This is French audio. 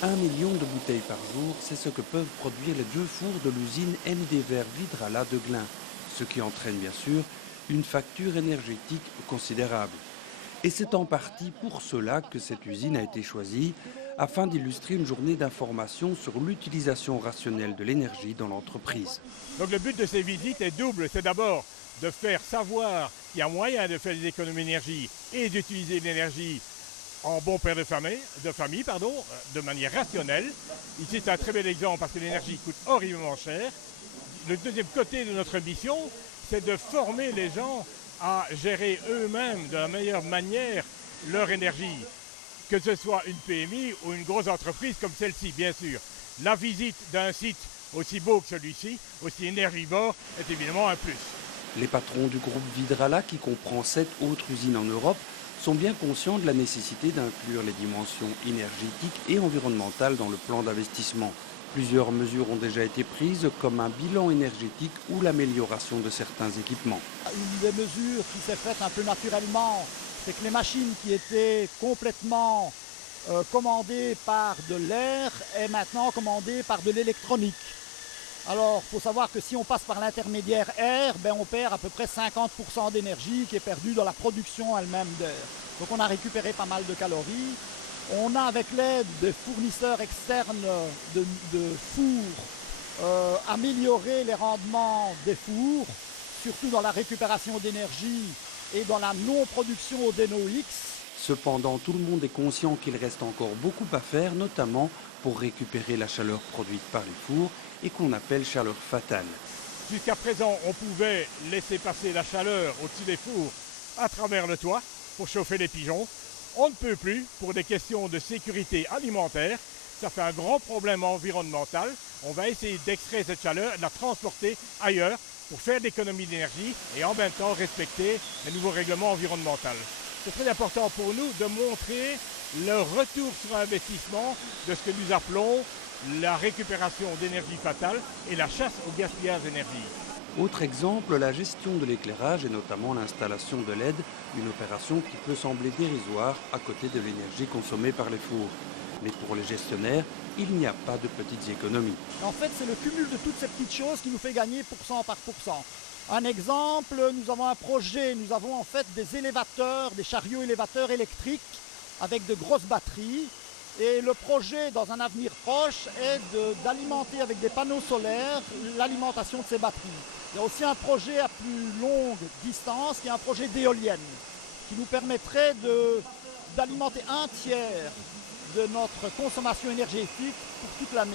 1 million de bouteilles par jour, c'est ce que peuvent produire les deux fours de l'usine MD Verre Vidrala de Glun, ce qui entraîne bien sûr une facture énergétique considérable. Et c'est en partie pour cela que cette usine a été choisie, afin d'illustrer une journée d'information sur l'utilisation rationnelle de l'énergie dans l'entreprise. Donc le but de ces visites est double. C'est d'abord de faire savoir qu'il y a moyen de faire des économies d'énergie et d'utiliser l'énergie en bon père de famille, de manière rationnelle. Ici, c'est un très bel exemple parce que l'énergie coûte horriblement cher. Le deuxième côté de notre mission, c'est de former les gens à gérer eux-mêmes de la meilleure manière leur énergie, que ce soit une PMI ou une grosse entreprise comme celle-ci, bien sûr. La visite d'un site aussi beau que celui-ci, aussi énergivore, est évidemment un plus. Les patrons du groupe Vidrala, qui comprend 7 autres usines en Europe, sont bien conscients de la nécessité d'inclure les dimensions énergétiques et environnementales dans le plan d'investissement. Plusieurs mesures ont déjà été prises, comme un bilan énergétique ou l'amélioration de certains équipements. Une des mesures qui s'est faite un peu naturellement, c'est que les machines qui étaient complètement commandées par de l'air est maintenant commandée par de l'électronique. Alors, il faut savoir que si on passe par l'intermédiaire air, on perd à peu près 50% d'énergie qui est perdue dans la production elle-même d'air. Donc on a récupéré pas mal de calories. On a, avec l'aide des fournisseurs externes de fours, amélioré les rendements des fours, surtout dans la récupération d'énergie et dans la non-production au NOx. Cependant, tout le monde est conscient qu'il reste encore beaucoup à faire, notamment pour récupérer la chaleur produite par les fours et qu'on appelle chaleur fatale. Jusqu'à présent, on pouvait laisser passer la chaleur au-dessus des fours à travers le toit pour chauffer les pigeons. On ne peut plus pour des questions de sécurité alimentaire. Ça fait un grand problème environnemental. On va essayer d'extraire cette chaleur et de la transporter ailleurs pour faire de l'économie d'énergie et en même temps respecter les nouveaux règlements environnementaux. C'est très important pour nous de montrer le retour sur investissement de ce que nous appelons la récupération d'énergie fatale et la chasse au gaspillage d'énergie. Autre exemple, la gestion de l'éclairage et notamment l'installation de LED, une opération qui peut sembler dérisoire à côté de l'énergie consommée par les fours. Mais pour les gestionnaires, il n'y a pas de petites économies. En fait, c'est le cumul de toutes ces petites choses qui nous fait gagner pourcent par pourcent. Un exemple, nous avons un projet, nous avons en fait des élévateurs, des chariots élévateurs électriques avec de grosses batteries. Et le projet, dans un avenir proche, est d'alimenter avec des panneaux solaires l'alimentation de ces batteries. Il y a aussi un projet à plus longue distance, qui est un projet d'éolienne, qui nous permettrait d'alimenter un tiers de notre consommation énergétique pour toute l'année.